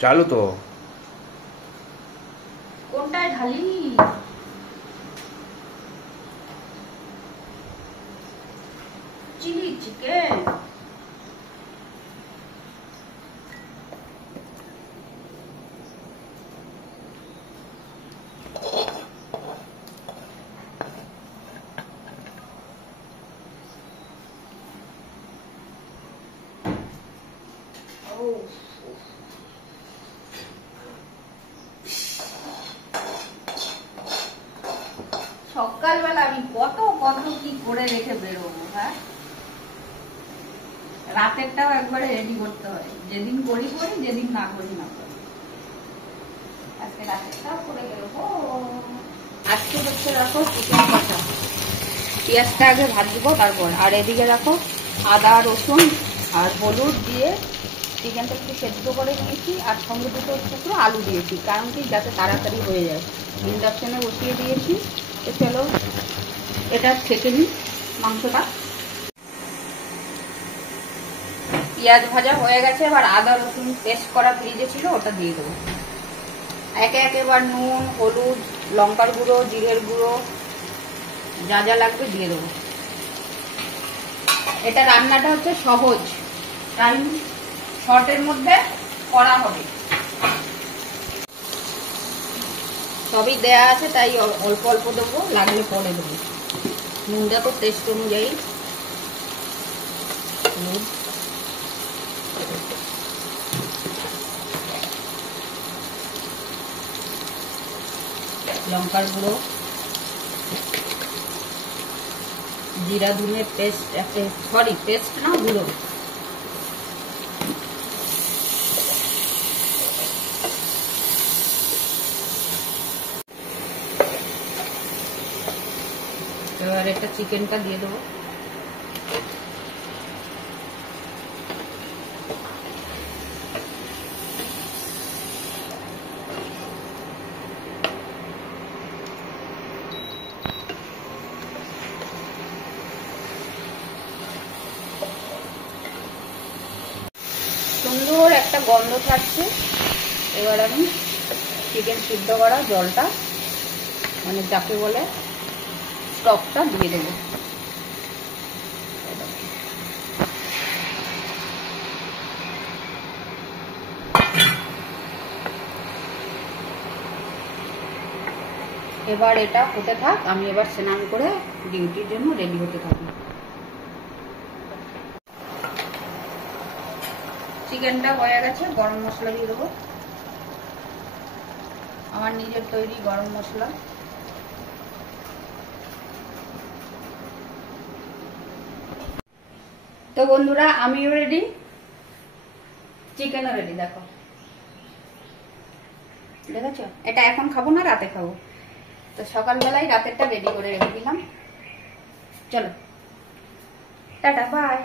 চালু তো। কোনটায় ঢালি? Chilli chicken. সকালবেলা আমি কত কত কি করে রেখে বেরোবো। হ্যাঁ, রাতেরটাও একবারে রেডি করতে হয়। যেদিন করি করি, যেদিন না করি না করি। আজকে রাতেরটাও করে বেরোবো। আজকে হচ্ছে রাখো চিকেন কষা। পেঁয়াজটা আগে ভাজবো তারপর। আর এদিকে রাখো আদা রসুন আর হলুদ দিয়ে চিকেনটা একটু সেদ্ধ করে নিয়েছি। আর সঙ্গে দুটো টুকরো আলু দিয়েছি, কারণ কি যাতে তাড়াতাড়ি হয়ে যায়। ইন্ডাকশনে বসিয়ে দিয়েছি। তো চলো এটা ছেঁকে নিই মাংসটা। পেঁয়াজ ভাজা হয়ে গেছে। এবার আদা রসুন পেস্ট করা ফ্রিজে ছিল, ওটা দিয়ে দেবো একে একে। এবার নুন, হলুদ, লঙ্কার গুঁড়ো, জিরের গুঁড়ো, যা যা লাগবে দিয়ে দেবো। এটা রান্নাটা হচ্ছে সহজ, টাইম শর্টের মধ্যে করা হবে। সবই দেয়া আছে, তাই অল্প অল্প দেবো, লাগলে পরে দেবো। নুনটা তো টেস্ট অনুযায়ী। লঙ্কার গুঁড়ো, জিরা ধনের পেস্ট, সরি পেস্ট না, গুঁড়ো। এবার একটা চিকেনটা দিয়ে দেবো। সুন্দর একটা গন্ধ থাকছে। এবার আমি চিকেন সিদ্ধ করা জলটা, মানে যাকে বলে স্টকটা, দিয়ে দেবো। এবার এটা হতে থাক, আমি এবার স্নান করে ডিউটির জন্য রেডি হতে থাকি। চিকেনটা হয়ে গেছে, গরম মশলা দিয়ে দেবো। আমার নিজের তৈরি গরম মশলা। তো বন্ধুরা, আমিও রেডি, চিকেনও রেডি। দেখো, দেখেছো? এটা এখন খাবো না, রাতে খাবো। তো সকালবেলায় রাতেরটা রেডি করে রেখে দিলাম। চলো টাটা, বাই।